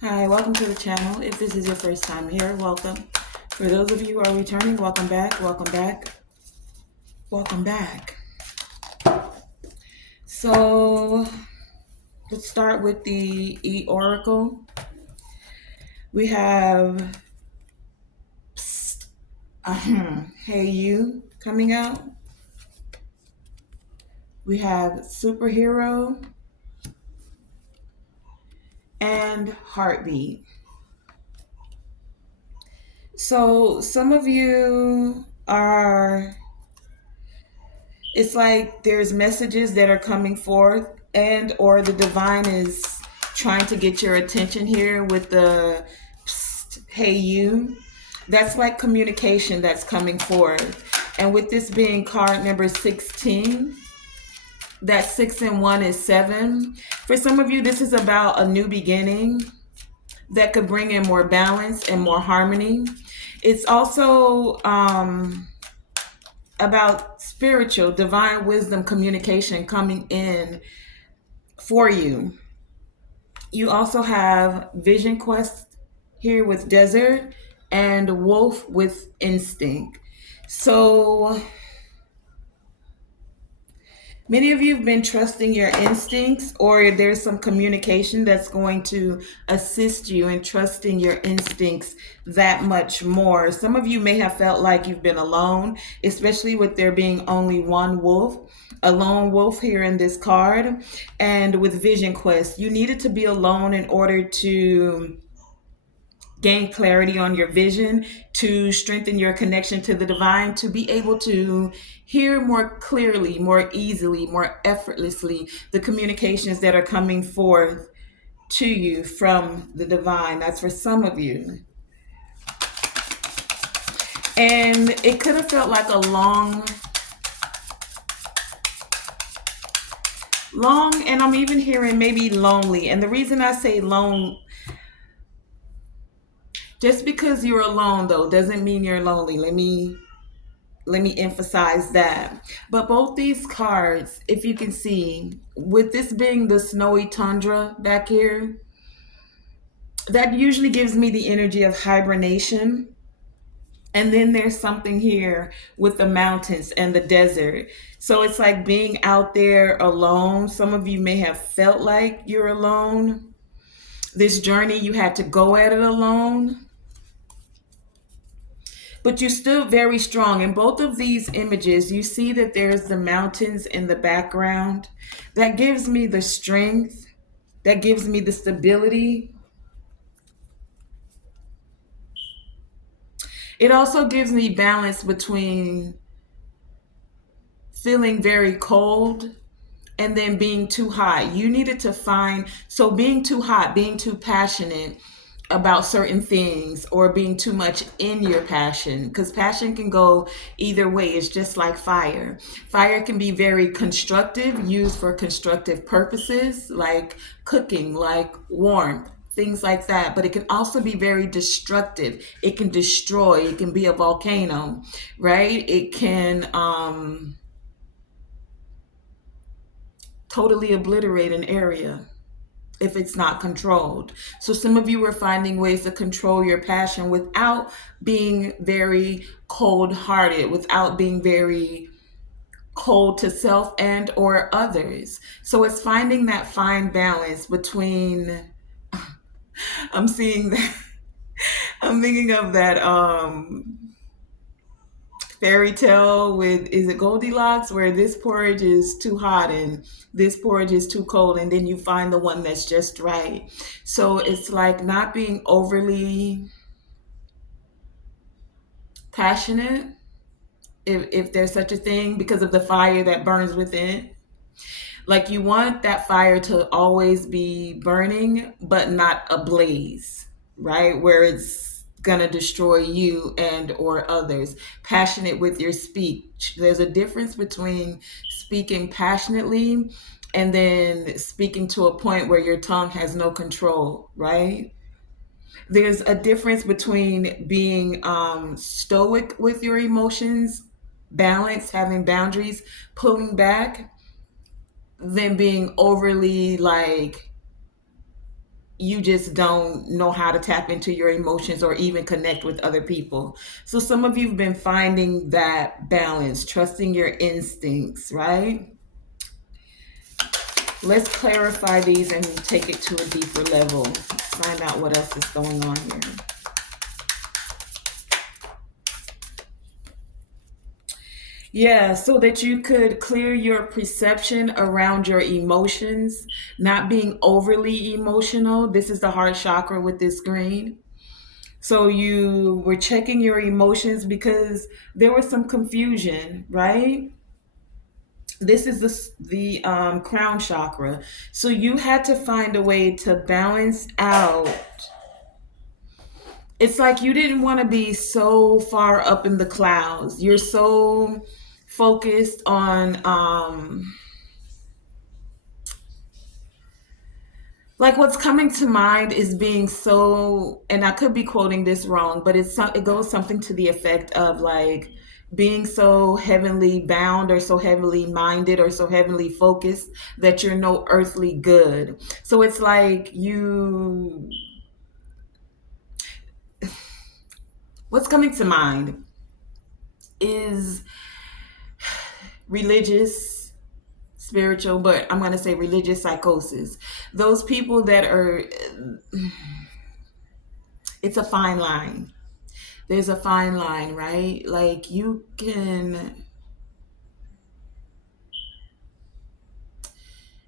Hi, welcome to the channel. If this is your first time here, welcome. For those of you who are returning, welcome back, welcome back, welcome back. So let's start with the E-Oracle. We have Hey You coming out. We have Superhero and Heartbeat. So some of you are, it's like there's messages that are coming forth, and or the divine is trying to get your attention here with the psst, hey you. That's like communication that's coming forth. And with this being card number 16, that 6 and 1 is 7. For some of you, this is about a new beginning that could bring in more balance and more harmony. It's also about spiritual, divine wisdom, communication coming in for you. You also have Vision Quest here with Desert and Wolf with Instinct. So many of you have been trusting your instincts, or there's some communication that's going to assist you in trusting your instincts that much more. Some of you may have felt like you've been alone, especially with there being only one wolf, a lone wolf here in this card. And with Vision Quest, you needed to be alone in order to gain clarity on your vision, to strengthen your connection to the divine, to be able to hear more clearly, more easily, more effortlessly the communications that are coming forth to you from the divine. That's for some of you. And it could have felt like a long, and I'm even hearing maybe lonely. And the reason I say lone, just because you're alone though, doesn't mean you're lonely. Let me emphasize that. But both these cards, if you can see, with this being the snowy tundra back here, that usually gives me the energy of hibernation. And then there's something here with the mountains and the desert. So it's like being out there alone. Some of you may have felt like you're alone. This journey, you had to go at it alone. But you stood very strong. In both of these images, you see that there's the mountains in the background. That gives me the strength, that gives me the stability. It also gives me balance between feeling very cold and then being too hot. You needed to find, so being too hot, being too passionate about certain things, or being too much in your passion, because passion can go either way. It's just like fire. Fire can be very constructive, used for constructive purposes like cooking, like warmth, things like that. But it can also be very destructive. It can destroy. It can be a volcano, right? It can totally obliterate an area if it's not controlled. So some of you are finding ways to control your passion without being very cold-hearted, without being very cold to self and or others. So it's finding that fine balance between, I'm seeing that, I'm thinking of that fairy tale with, is it Goldilocks, where this porridge is too hot and this porridge is too cold, and then you find the one that's just right. So it's like not being overly passionate, if there's such a thing, because of the fire that burns within. Like you want that fire to always be burning but not ablaze, right, where it's gonna destroy you and or others. Passionate with your speech. There's a difference between speaking passionately and then speaking to a point where your tongue has no control, right? There's a difference between being stoic with your emotions, balanced, having boundaries, pulling back, than being overly like you just don't know how to tap into your emotions or even connect with other people. So some of you've been finding that balance, trusting your instincts, right? Let's clarify these and take it to a deeper level. Find out what else is going on here. Yeah, so that you could clear your perception around your emotions, not being overly emotional. This is the heart chakra with this green. So you were checking your emotions because there was some confusion, right? This is the crown chakra. So you had to find a way to balance out. It's like you didn't want to be so far up in the clouds. You're so focused on like what's coming to mind is being so, and I could be quoting this wrong, but it goes something to the effect of like being so heavenly bound or so heavily minded or so heavily focused that you're no earthly good. So it's like you, what's coming to mind is religious, spiritual, but I'm going to say religious psychosis. Those people that are, it's a fine line. There's a fine line, right? Like you can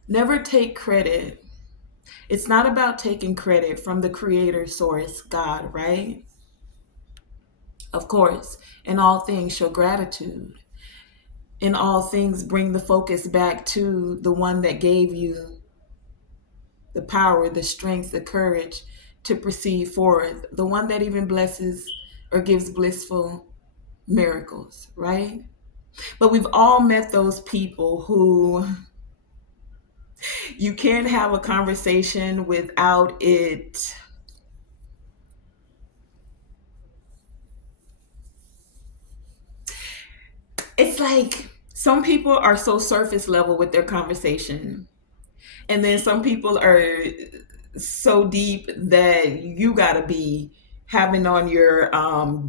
never take credit. It's not about taking credit from the creator source, God, right? Of course, in all things show gratitude. In all things bring the focus back to the one that gave you the power, the strength, the courage to proceed forward, the one that even blesses or gives blissful miracles, right? But we've all met those people who you can't have a conversation without it. It's like some people are so surface level with their conversation, and then some people are so deep that you gotta be having on your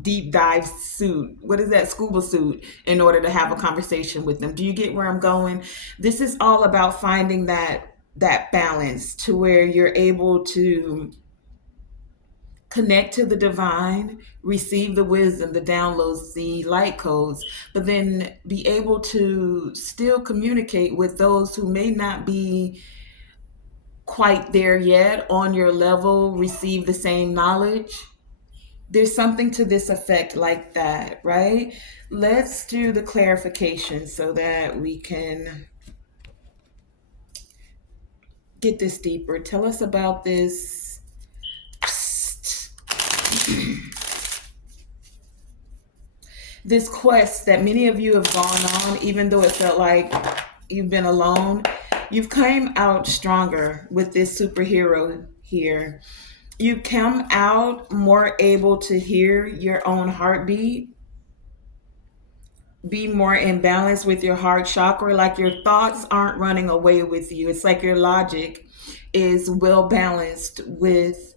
deep dive suit. What is that, scuba suit, in order to have a conversation with them? Do you get where I'm going? This is all about finding that balance to where you're able to connect to the divine, receive the wisdom, the downloads, the light codes, but then be able to still communicate with those who may not be quite there yet on your level, receive the same knowledge. There's something to this effect like that, right? Let's do the clarification so that we can get this deeper. Tell us about this. This quest that many of you have gone on, even though it felt like you've been alone, you've come out stronger with this superhero here. You come out more able to hear your own heartbeat, be more in balance with your heart chakra, like your thoughts aren't running away with you. It's like your logic is well balanced with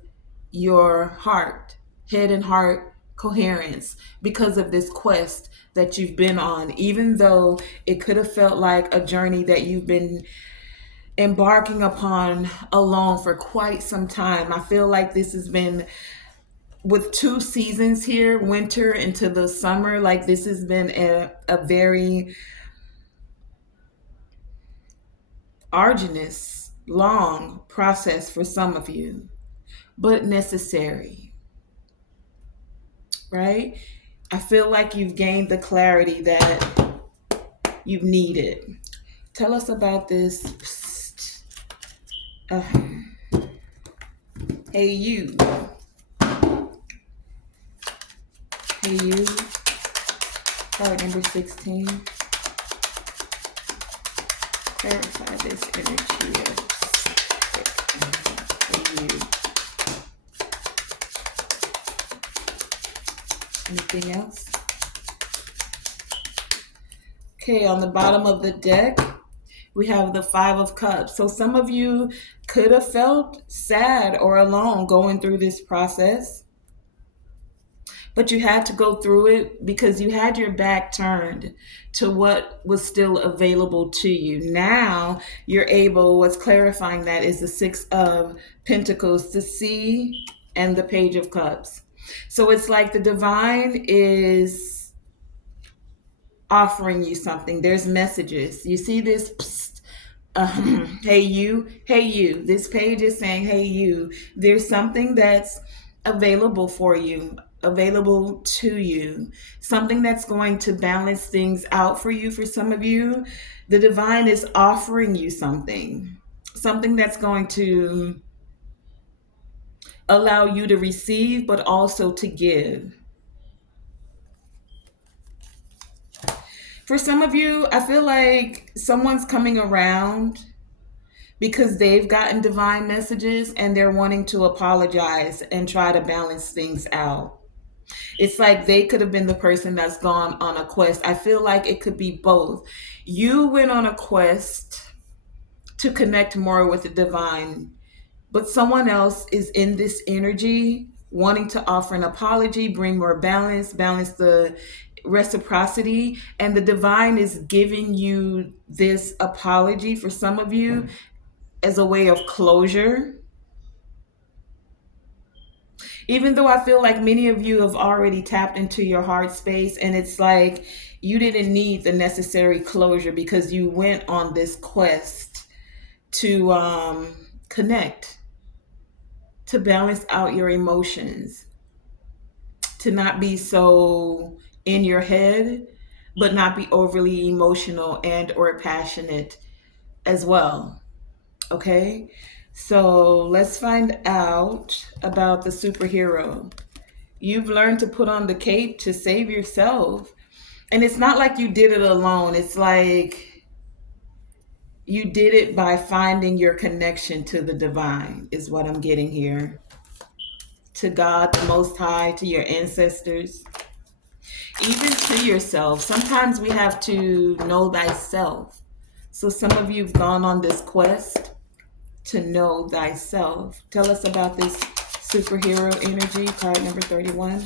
your heart, head and heart coherence because of this quest that you've been on, even though it could have felt like a journey that you've been embarking upon alone for quite some time. I feel like this has been with two seasons here, winter into the summer, like this has been a very arduous, long process for some of you, but necessary, right? I feel like you've gained the clarity that you've needed. Tell us about this. Uh, hey, you. Hey, you. Card number 16. Clarify this energy of hey, you. Anything else? Okay, on the bottom of the deck, we have the Five of Cups. So some of you could have felt sad or alone going through this process, but you had to go through it because you had your back turned to what was still available to you. Now you're able, what's clarifying that is the Six of Pentacles, to see, and the Page of Cups. So it's like the divine is offering you something. There's messages. You see this? Psst, hey you. This page is saying, hey you. There's something that's available for you, available to you, something that's going to balance things out for you. For some of you, the divine is offering you something, something that's going to allow you to receive, but also to give. For some of you, I feel like someone's coming around because they've gotten divine messages and they're wanting to apologize and try to balance things out. It's like they could have been the person that's gone on a quest. I feel like it could be both. You went on a quest to connect more with the divine, but someone else is in this energy wanting to offer an apology, bring more balance, balance the reciprocity, and the divine is giving you this apology for some of you as a way of closure. Even though I feel like many of you have already tapped into your heart space, and it's like you didn't need the necessary closure because you went on this quest to connect, to balance out your emotions, to not be so in your head, but not be overly emotional and or passionate as well. Okay? So let's find out about the superhero. You've learned to put on the cape to save yourself. And it's not like you did it alone. It's like you did it by finding your connection to the divine, is what I'm getting here. To God, the Most High, to your ancestors, even to yourself. Sometimes we have to know thyself. So some of you have gone on this quest to know thyself. Tell us about this superhero energy, card number 31.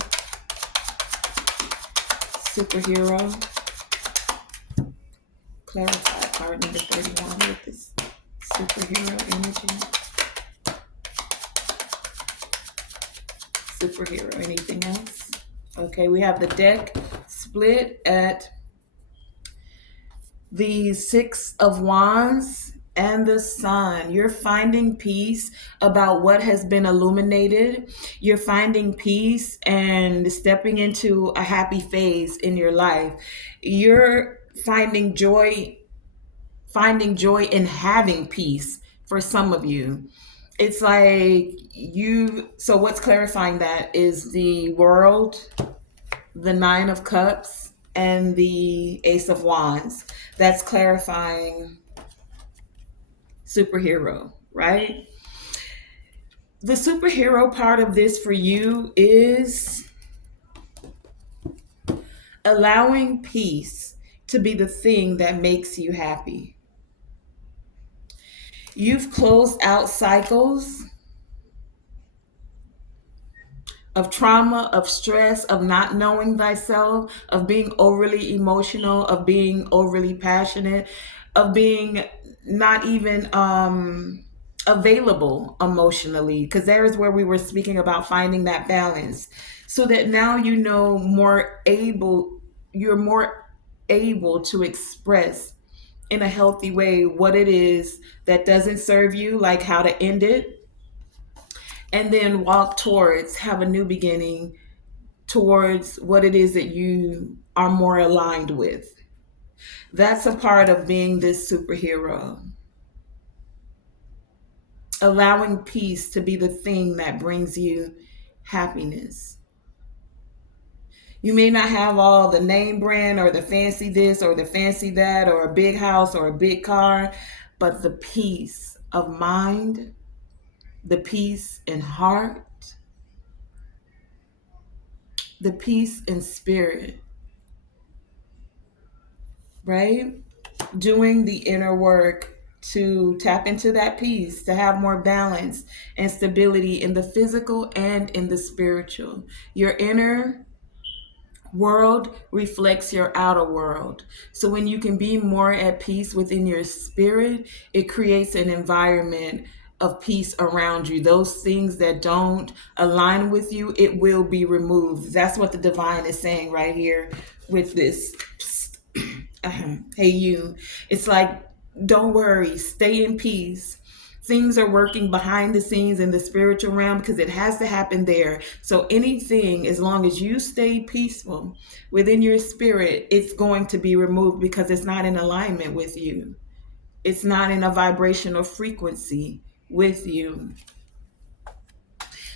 Superhero. Clarify card number 31 with this superhero energy. Superhero, anything else? Okay, we have the deck split at the Six of Wands and the Sun. You're finding peace about what has been illuminated. You're finding peace and stepping into a happy phase in your life. You're finding joy in having peace for some of you. It's like so what's clarifying that is the World, the Nine of Cups, and the Ace of Wands. That's clarifying superhero, right? The superhero part of this for you is allowing peace to be the thing that makes you happy. You've closed out cycles of trauma, of stress, of not knowing thyself, of being overly emotional, of being overly passionate, of being not even available emotionally, because there is where we were speaking about finding that balance, so that now you're more able to express in a healthy way what it is that doesn't serve you, like how to end it, and then walk towards, have a new beginning towards what it is that you are more aligned with. That's a part of being this superhero. Allowing peace to be the thing that brings you happiness. You may not have all the name brand or the fancy this or the fancy that or a big house or a big car, but the peace of mind, the peace in heart, the peace in spirit, right? Doing the inner work to tap into that peace, to have more balance and stability in the physical and in the spiritual. Your inner world reflects your outer world. So when you can be more at peace within your spirit, it creates an environment of peace around you. Those things that don't align with you, it will be removed. That's what the divine is saying right here with this. Hey, you. It's like, don't worry, stay in peace. Things are working behind the scenes in the spiritual realm because it has to happen there. So, anything, as long as you stay peaceful within your spirit, it's going to be removed because it's not in alignment with you. It's not in a vibrational frequency with you.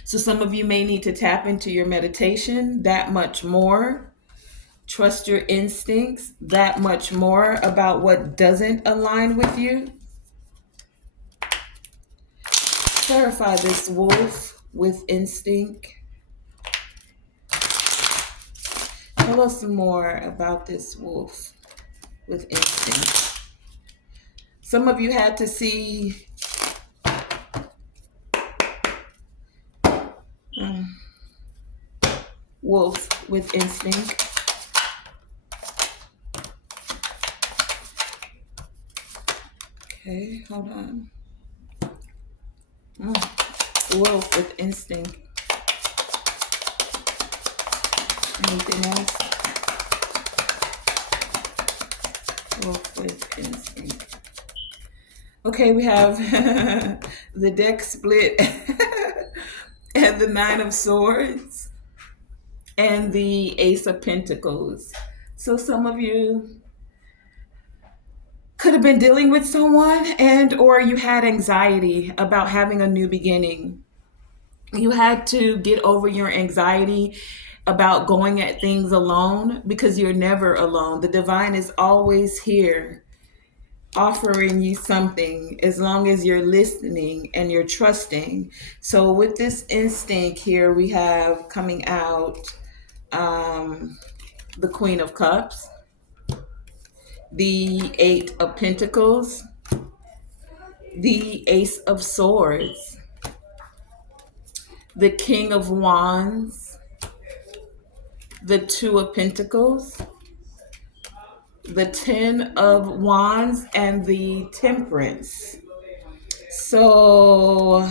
So, some of you may need to tap into your meditation that much more. Trust your instincts that much more about what doesn't align with you. Clarify this wolf with instinct. Tell us more about this wolf with instinct. Some of you had to see wolf with instinct. Okay, hold on. Wolf with instinct. Anything else? Wolf with instinct. Okay, we have the deck split and the Nine of Swords and the Ace of Pentacles. So some of you could have been dealing with someone and or you had anxiety about having a new beginning. You had to get over your anxiety about going at things alone because you're never alone. The divine is always here offering you something as long as you're listening and you're trusting. So with this instinct here, we have coming out the Queen of Cups, the Eight of Pentacles, the Ace of Swords, the King of Wands, the Two of Pentacles, the Ten of Wands, and the Temperance. So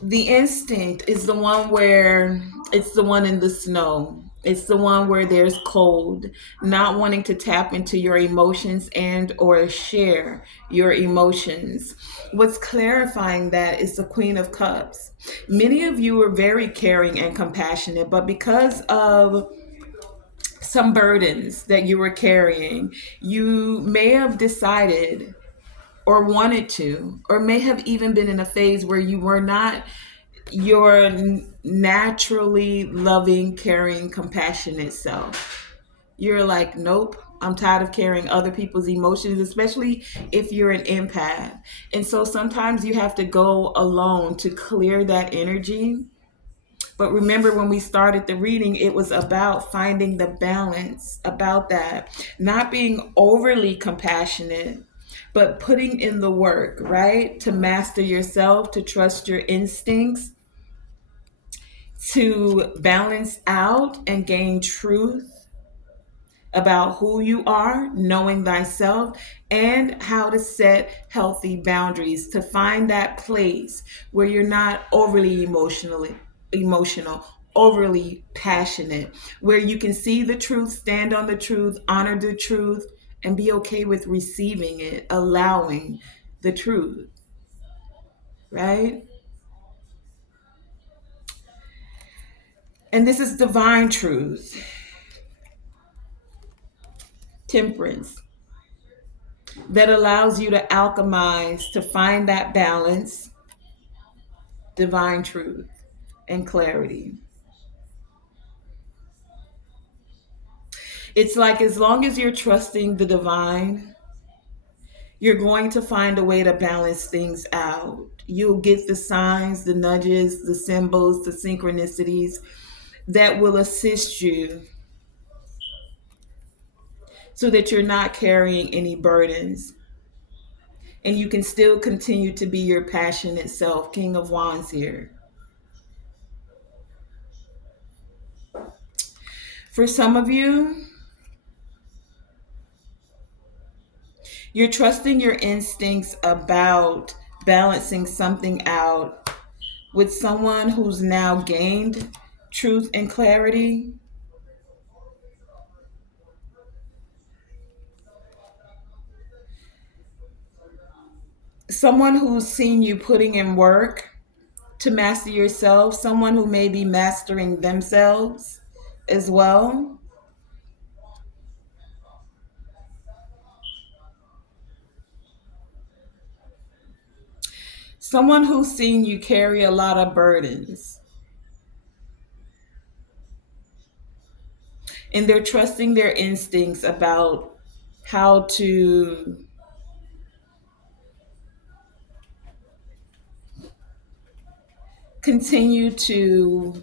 the instinct is the one where it's the one in the snow. It's the one where there's cold, not wanting to tap into your emotions and or share your emotions. What's clarifying that is the Queen of Cups. Many of you are very caring and compassionate, but because of some burdens that you were carrying, you may have decided or wanted to, or may have even been in a phase where you were not your naturally loving, caring, compassionate self. You're like, nope, I'm tired of carrying other people's emotions, especially if you're an empath. And so sometimes you have to go alone to clear that energy. But remember, when we started the reading, it was about finding the balance, about that, not being overly compassionate, but putting in the work, right? To master yourself, to trust your instincts, to balance out and gain truth about who you are, knowing thyself, and how to set healthy boundaries, to find that place where you're not overly emotional, overly passionate, where you can see the truth, stand on the truth, honor the truth, and be okay with receiving it, allowing the truth, right? And this is divine truth, temperance, that allows you to alchemize, to find that balance, divine truth, and clarity. It's like as long as you're trusting the divine, you're going to find a way to balance things out. You'll get the signs, the nudges, the symbols, the synchronicities that will assist you so that you're not carrying any burdens and you can still continue to be your passionate self. King of Wands here. For some of you, you're trusting your instincts about balancing something out with someone who's now gained truth and clarity. Someone who's seen you putting in work to master yourself, someone who may be mastering themselves as well. Someone who's seen you carry a lot of burdens and they're trusting their instincts about how to continue to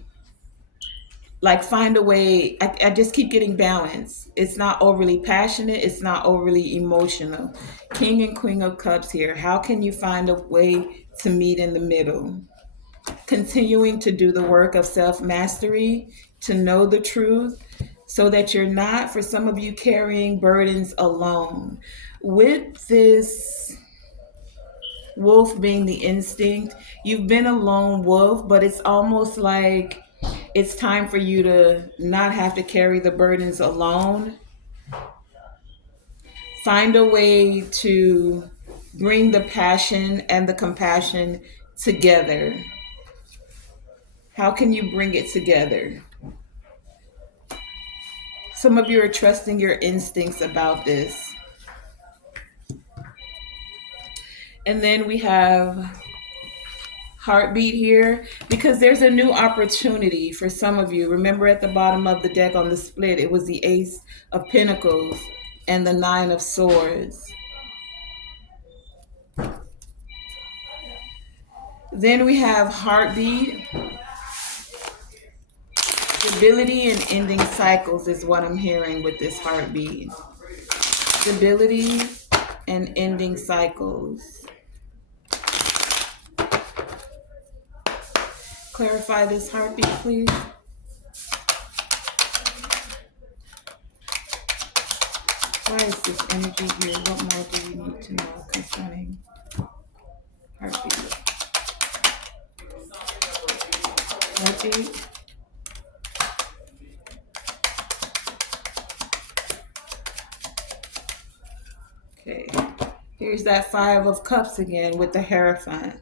like find a way. I just keep getting balance. It's not overly passionate, it's not overly emotional. King and Queen of Cups here. How can you find a way to meet in the middle? Continuing to do the work of self-mastery, to know the truth, so that you're not, for some of you, carrying burdens alone. With this wolf being the instinct, you've been a lone wolf, but it's almost like it's time for you to not have to carry the burdens alone. Find a way to bring the passion and the compassion together. How can you bring it together? Some of you are trusting your instincts about this. And then we have heartbeat here because there's a new opportunity for some of you. Remember at the bottom of the deck on the split, it was the Ace of Pentacles and the Nine of Swords. Then we have heartbeat. Stability and ending cycles is what I'm hearing with this heartbeat. Stability and ending cycles. Clarify this heartbeat, please. Why is this energy here? What more do you need to know concerning heartbeat? Heartbeat. Okay. Here's that Five of Cups again with the Hierophant.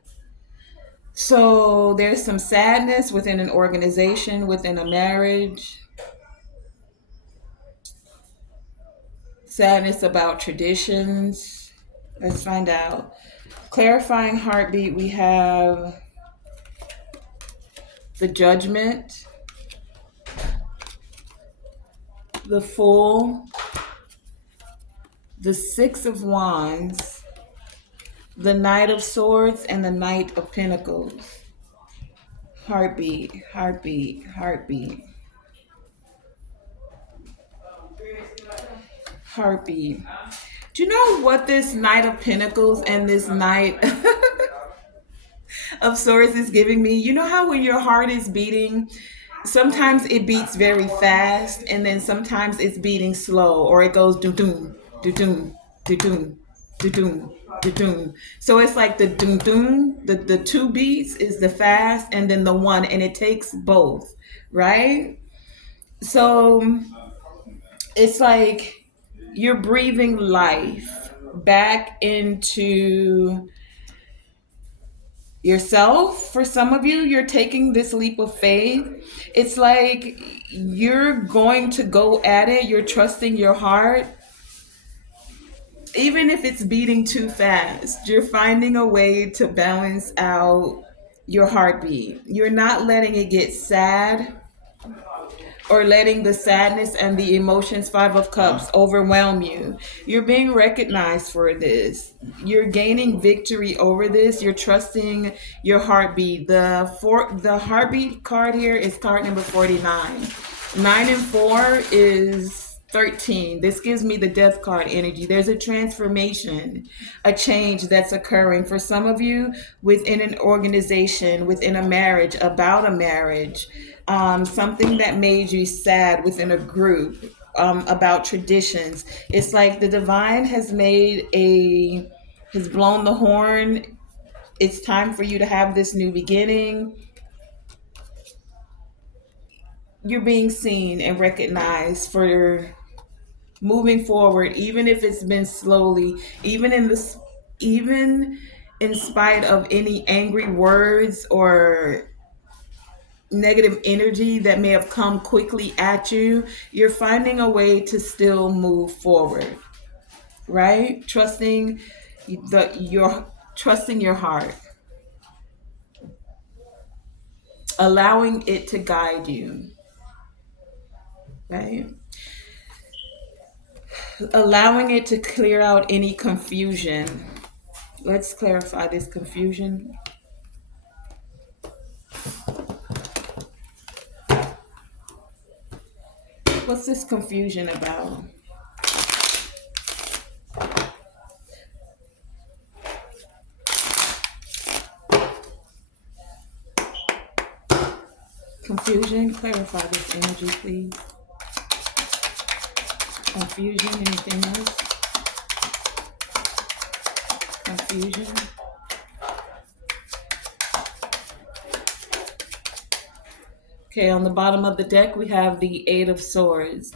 So there's some sadness within an organization, within a marriage. Sadness about traditions. Let's find out. Clarifying heartbeat, we have the Judgment, the Fool, the Six of Wands, the Knight of Swords, and the Knight of Pentacles. Heartbeat, heartbeat, heartbeat. Heartbeat. Do you know what this Knight of Pentacles and this Knight of Swords is giving me? You know how when your heart is beating, sometimes it beats very fast and then sometimes it's beating slow, or it goes do-doom, do-doom, do-doom, do-doom, do-doom. So it's like the doom-doom, the two beats is the fast and then the one, and it takes both, right? So it's like you're breathing life back into yourself. For some of you, you're taking this leap of faith. It's like you're going to go at it. You're trusting your heart. Even if it's beating too fast, you're finding a way to balance out your heartbeat. You're not letting it get sad or letting the sadness and the emotions, Five of Cups, overwhelm you. You're being recognized for this. You're gaining victory over this. You're trusting your heartbeat. The heartbeat card here is card number 49. 9 and 4 is 13. This gives me the death card energy. There's a transformation, a change that's occurring for some of you within an organization, within a marriage, about a marriage, something that made you sad within a group, about traditions. It's like the divine has blown the horn. It's time for you to have this new beginning. You're being seen and recognized for moving forward, even if it's been slowly, even in this, even in spite of any angry words or negative energy that may have come quickly at you, you're finding a way to still move forward, right? Trusting your heart, allowing it to guide you, right? Allowing it to clear out any confusion. Let's clarify this confusion. What's this confusion about? Confusion, clarify this energy, please. Confusion, anything else? Confusion. Okay, on the bottom of the deck, we have the Eight of Swords.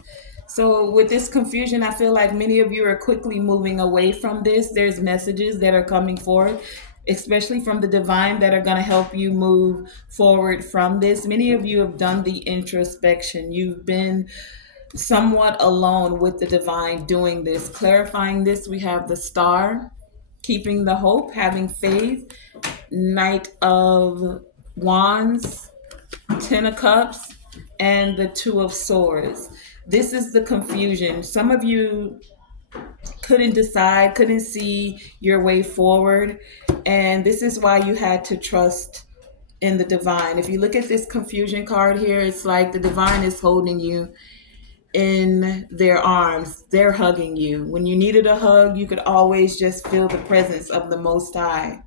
So with this confusion, I feel like many of you are quickly moving away from this. There's messages that are coming forth, especially from the divine, that are going to help you move forward from this. Many of you have done the introspection. You've been somewhat alone with the divine doing this. Clarifying this, we have the Star, keeping the hope, having faith, Knight of Wands, Ten of Cups, and the Two of Swords. This is the confusion. Some of you couldn't decide, couldn't see your way forward, and this is why you had to trust in the divine. If you look at this confusion card here, it's like the divine is holding you in their arms. They're hugging you. When you needed a hug, you could always just feel the presence of the Most High.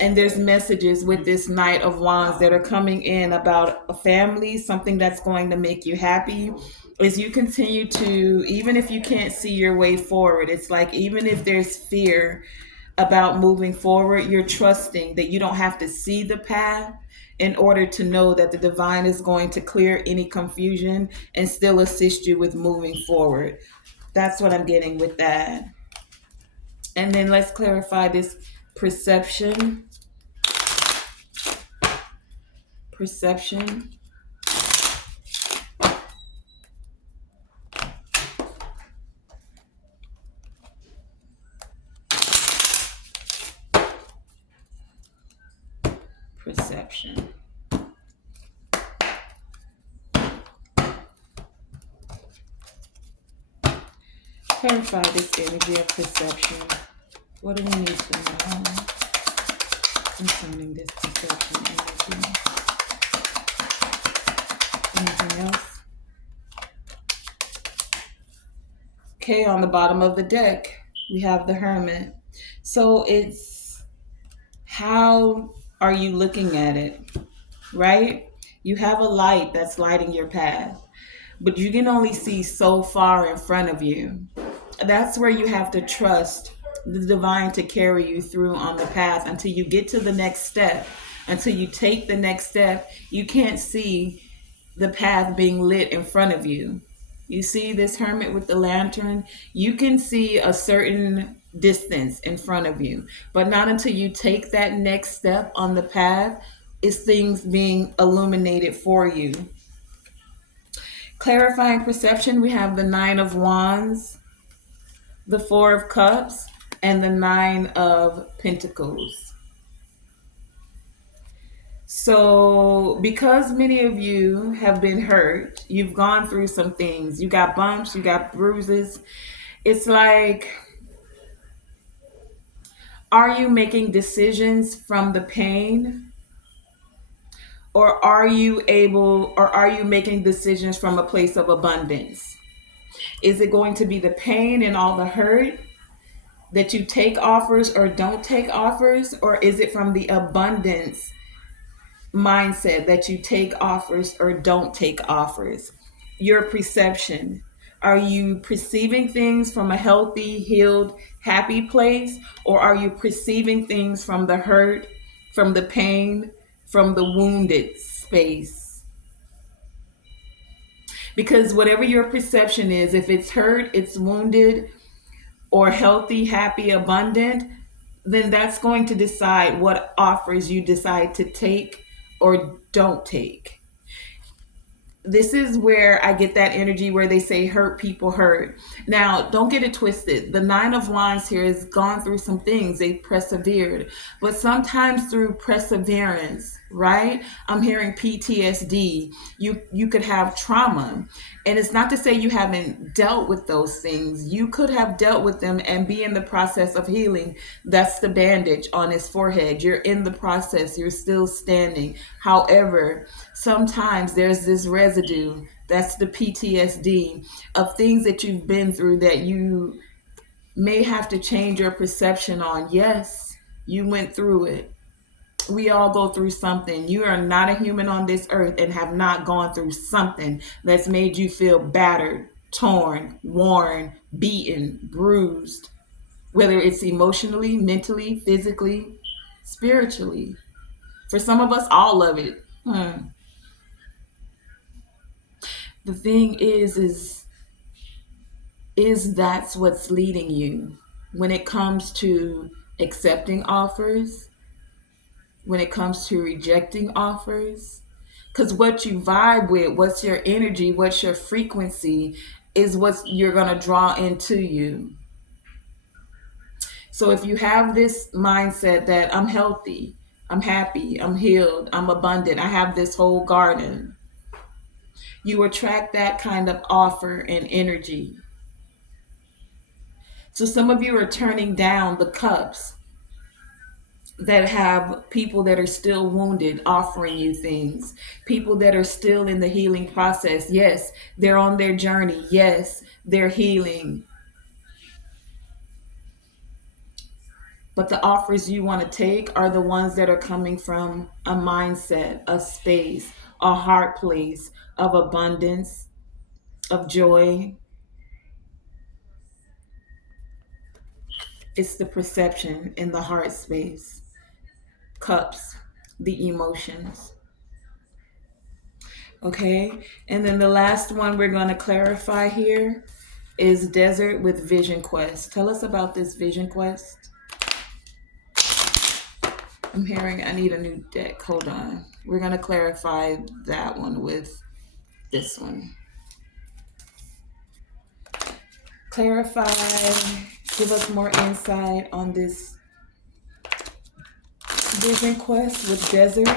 And there's messages with this Knight of Wands that are coming in about a family, something that's going to make you happy. As you continue to, even if you can't see your way forward, it's like even if there's fear about moving forward, you're trusting that you don't have to see the path in order to know that the divine is going to clear any confusion and still assist you with moving forward. That's what I'm getting with that. And then let's clarify this perception. Perception. Perception. Clarify this energy of perception. What do we need to know concerning this perception energy? Anything else? Okay, on the bottom of the deck, we have the Hermit. So it's, how are you looking at it, right? You have a light that's lighting your path, but you can only see so far in front of you. That's where you have to trust the divine to carry you through on the path until you get to the next step. Until you take the next step, you can't see the path being lit in front of you. You see this Hermit with the lantern? You can see a certain distance in front of you, but not until you take that next step on the path is things being illuminated for you. Clarifying perception, we have the Nine of Wands, the Four of Cups, and the Nine of Pentacles. So, because many of you have been hurt, you've gone through some things, you got bumps, you got bruises. It's like, are you making decisions from the pain? Or are you making decisions from a place of abundance? Is it going to be the pain and all the hurt that you take offers or don't take offers? Or is it from the abundance mindset that you take offers or don't take offers? Your perception. Are you perceiving things from a healthy, healed, happy place? Or are you perceiving things from the hurt, from the pain, from the wounded space? Because whatever your perception is, if it's hurt, it's wounded, or healthy, happy, abundant, then that's going to decide what offers you decide to take or don't take. This is where I get that energy where they say hurt people hurt. Now, don't get it twisted. The Nine of Wands here has gone through some things. They've persevered. But sometimes through perseverance, right? I'm hearing PTSD. You could have trauma. And it's not to say you haven't dealt with those things. You could have dealt with them and be in the process of healing. That's the bandage on his forehead. You're in the process. You're still standing. However, sometimes there's this residue. That's the PTSD of things that you've been through that you may have to change your perception on. Yes, you went through it. We all go through something. You are not a human on this earth and have not gone through something that's made you feel battered, torn, worn, beaten, bruised, whether it's emotionally, mentally, physically, spiritually. For some of us, all of it. The thing is that's what's leading you when it comes to accepting offers, when it comes to rejecting offers. Because what you vibe with, what's your energy, what's your frequency, is what you're going to draw into you. So if you have this mindset that I'm healthy, I'm happy, I'm healed, I'm abundant, I have this whole garden, you attract that kind of offer and energy. So some of you are turning down the cups that have people that are still wounded offering you things, people that are still in the healing process. Yes, they're on their journey. Yes, they're healing. But the offers you want to take are the ones that are coming from a mindset, a space, a heart place of abundance, of joy. It's the perception in the heart space. Cups, the emotions. Okay, and then the last one we're going to clarify here is Desert with Vision Quest. Tell us about this Vision Quest. I'm hearing I need a new deck. Hold on. We're going to clarify that one with this one. Clarify, give us more insight on this Vision Quest with Desert.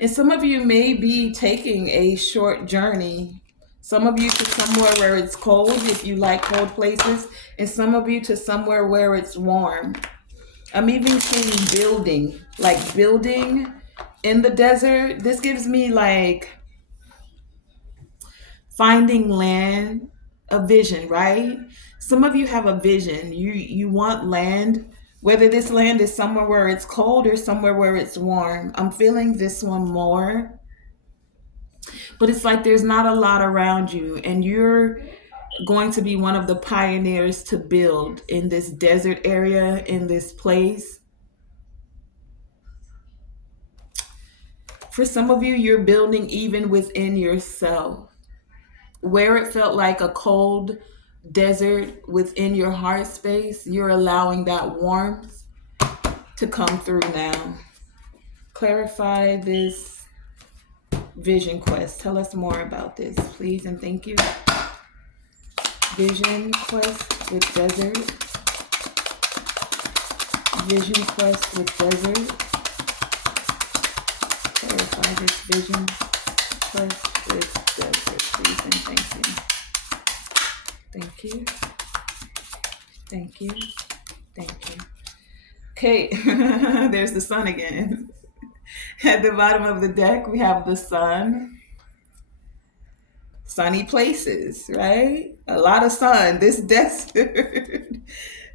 And some of you may be taking a short journey. Some of you to somewhere where it's cold, if you like cold places, and some of you to somewhere where it's warm. I'm even seeing building, like building in the desert. This gives me like finding land, a vision, right? Some of you have a vision. You want land, whether this land is somewhere where it's cold or somewhere where it's warm. I'm feeling this one more. But it's like there's not a lot around you, and you're going to be one of the pioneers to build in this desert area, in this place. For some of you, you're building even within yourself. Where it felt like a cold desert within your heart space, you're allowing that warmth to come through now. Clarify this Vision Quest. Tell us more about this, please, and thank you. Vision Quest with Desert. Vision Quest with Desert. Clarify this Vision Quest with Desert, please, and thank you. Thank you. Thank you. Thank you. Okay, there's the sun again. At the bottom of the deck, we have the sun. Sunny places, right? A lot of sun. This desert,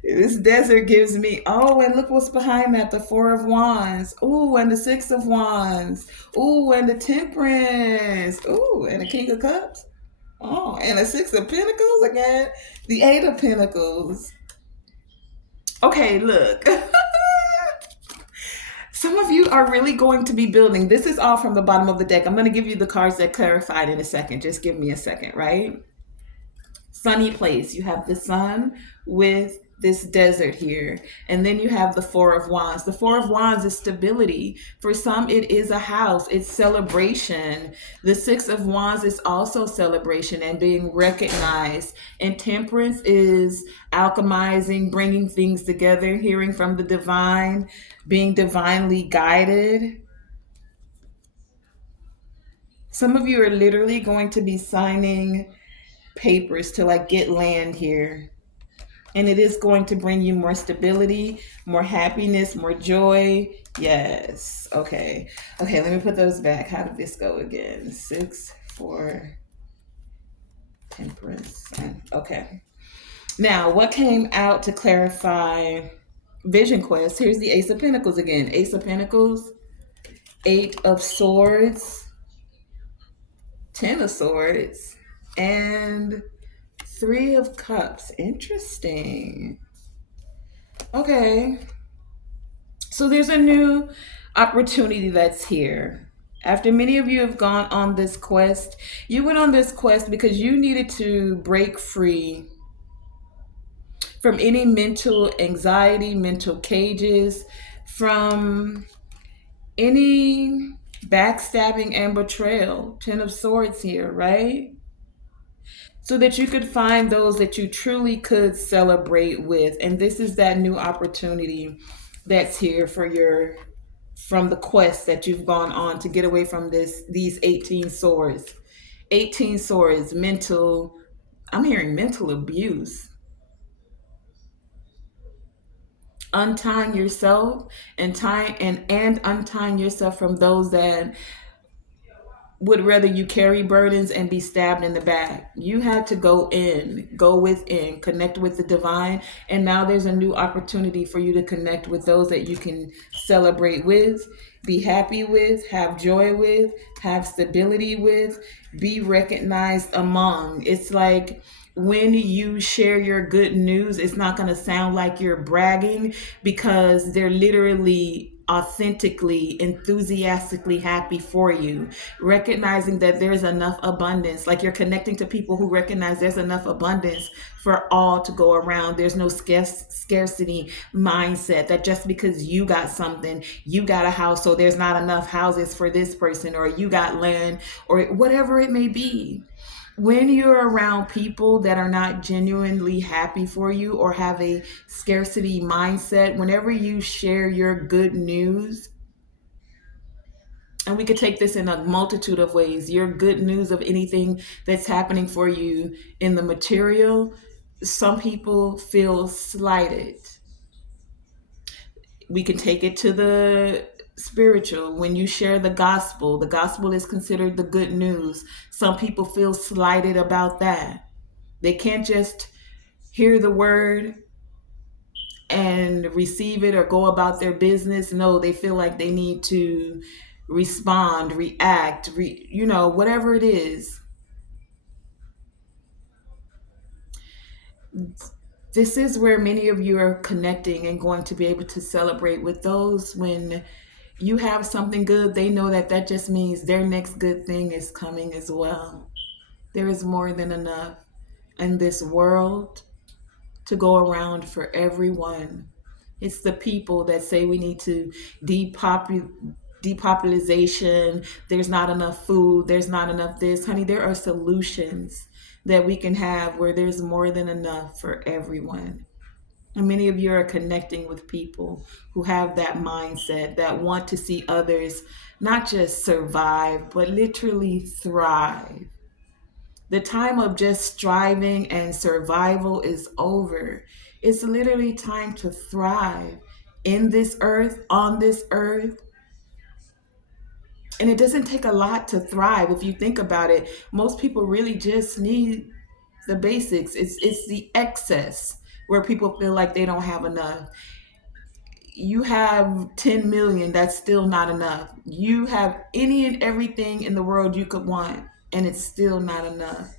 this desert gives me. Oh, and look what's behind that: the Four of Wands. Ooh, and the Six of Wands. Ooh, and the Temperance. Ooh, and the King of Cups. Oh, and the Six of Pentacles again. The Eight of Pentacles. Okay, look. Some of you are really going to be building. This is all from the bottom of the deck. I'm going to give you the cards that clarified in a second. Just give me a second, right? Sunny place. You have the sun with this desert here. And then you have the Four of Wands. The Four of Wands is stability. For some, it is a house, it's celebration. The Six of Wands is also celebration and being recognized. And Temperance is alchemizing, bringing things together, hearing from the divine, being divinely guided. Some of you are literally going to be signing papers to like get land here. And it is going to bring you more stability, more happiness, more joy. Yes. Okay. Okay, let me put those back. How did this go again? 6, 4, Temperance. Okay. Now, what came out to clarify Vision Quest? Here's the Ace of Pentacles again. Ace of Pentacles, 8 of Swords, 10 of Swords, and 3 of Cups. Interesting. Okay. So there's a new opportunity that's here. After many of you have gone on this quest, you went on this quest because you needed to break free from any mental anxiety, mental cages, from any backstabbing and betrayal. 10 of Swords here, right? So that you could find those that you truly could celebrate with. And this is that new opportunity that's here for your from the quest that you've gone on to get away from these 18 swords. 18 swords, mental, I'm hearing mental abuse. Untying yourself and untying yourself from those that would rather you carry burdens and be stabbed in the back. You had to go in, go within, connect with the divine. And now there's a new opportunity for you to connect with those that you can celebrate with, be happy with, have joy with, have stability with, be recognized among. It's like when you share your good news, it's not going to sound like you're bragging because they're literally authentically, enthusiastically happy for you, recognizing that there's enough abundance. Like you're connecting to people who recognize there's enough abundance for all to go around. There's no scarcity mindset that just because you got something, you got a house, so there's not enough houses for this person, or you got land, or whatever it may be. When you're around people that are not genuinely happy for you or have a scarcity mindset, whenever you share your good news, and we could take this in a multitude of ways, your good news of anything that's happening for you in the material, some people feel slighted. We can take it to the spiritual. When you share the gospel is considered the good news. Some people feel slighted about that. They can't just hear the word and receive it or go about their business. No, they feel like they need to respond, react, whatever it is. This is where many of you are connecting and going to be able to celebrate with those. When you have something good, they know that that just means their next good thing is coming as well. There is more than enough in this world to go around for everyone. It's the people that say we need to depopulation, there's not enough food, there's not enough this. Honey, there are solutions that we can have where there's more than enough for everyone. And many of you are connecting with people who have that mindset, that want to see others not just survive, but literally thrive. The time of just striving and survival is over. It's literally time to thrive in this earth, on this earth. And it doesn't take a lot to thrive. If you think about it, most people really just need the basics. It's the excess where people feel like they don't have enough. You have 10 million, that's still not enough. You have any and everything in the world you could want, and it's still not enough.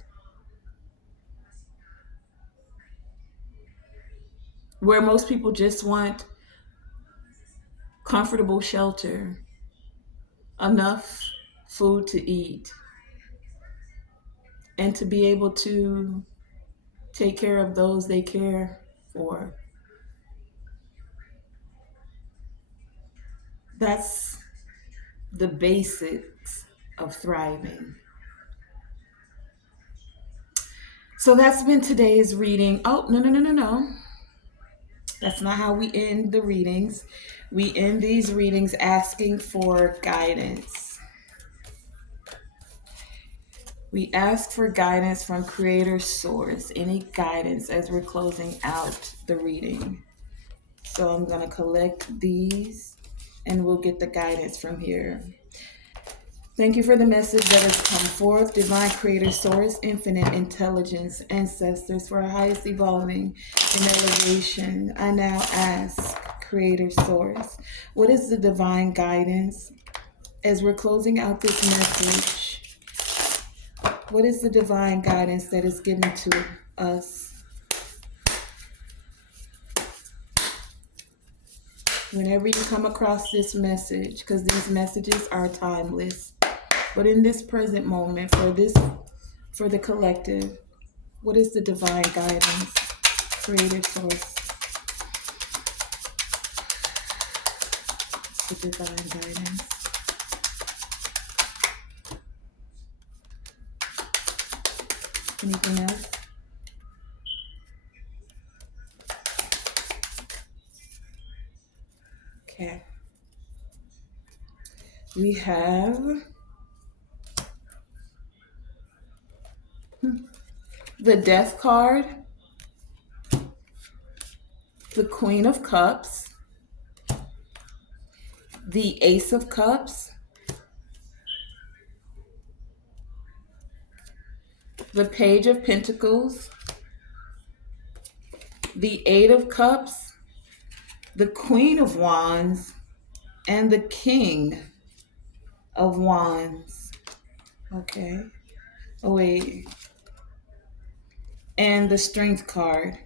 Where most people just want comfortable shelter, enough food to eat, and to be able to take care of those they care for. That's the basics of thriving. So that's been today's reading. Oh, no, no, no, no, no. That's not how we end the readings. We end these readings asking for guidance. We ask for guidance from Creator Source. Any guidance as we're closing out the reading. So I'm going to collect these and we'll get the guidance from here. Thank you for the message that has come forth. Divine Creator Source, infinite intelligence, ancestors for our highest evolving and elevation. I now ask Creator Source, what is the divine guidance as we're closing out this message? What is the divine guidance that is given to us? Whenever you come across this message, because these messages are timeless, but in this present moment, for the collective, what is the divine guidance? Creator Source, the divine guidance. Anything else? Okay. We have the Death card, the Queen of Cups, the Ace of Cups, the Page of Pentacles, the Eight of Cups, the Queen of Wands, and the King of Wands. Okay. Oh, wait. And the Strength card.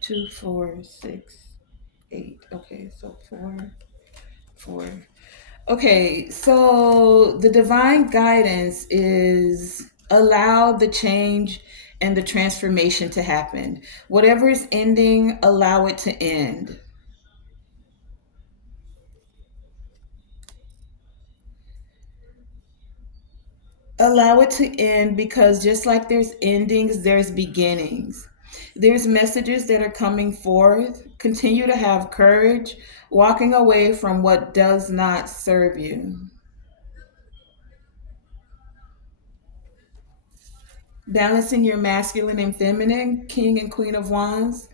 2, 4, 6, 8. Okay, so 4, 4. Okay, so the divine guidance is allow the change and the transformation to happen. Whatever is ending, allow it to end. Allow it to end, because just like there's endings, there's beginnings. There's messages that are coming forth. Continue to have courage, walking away from what does not serve you. Balancing your masculine and feminine, King and Queen of Wands.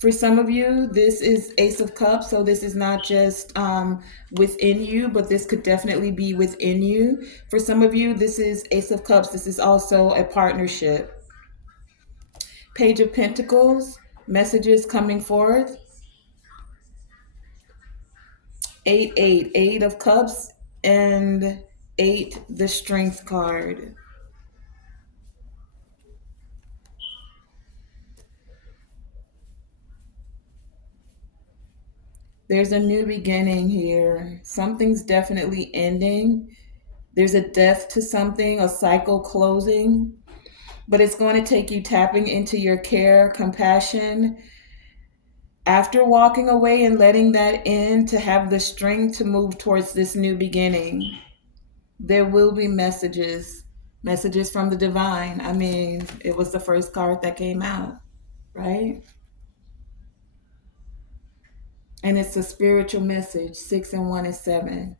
For some of you, this is Ace of Cups, so this is not just within you, but this could definitely be within you. For some of you, this is Ace of Cups. This is also a partnership. Page of Pentacles, messages coming forth. 8, 8, 8 of Cups, and 8, the Strength card. There's a new beginning here. Something's definitely ending. There's a death to something, a cycle closing, but it's going to take you tapping into your care, compassion, after walking away and letting that in, to have the strength to move towards this new beginning. There will be messages from the divine. I mean, it was the first card that came out, right? And it's a spiritual message. 6 and 1 is 7.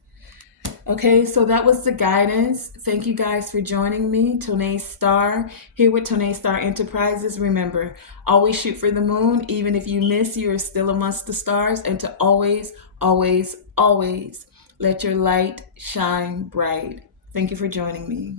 Okay, so that was the guidance. Thank you guys for joining me. Tonae Star, here with Tonae Star Enterprises. Remember, always shoot for the moon. Even if you miss, you are still amongst the stars. And to always, always, always Let your light shine bright. Thank you for joining me.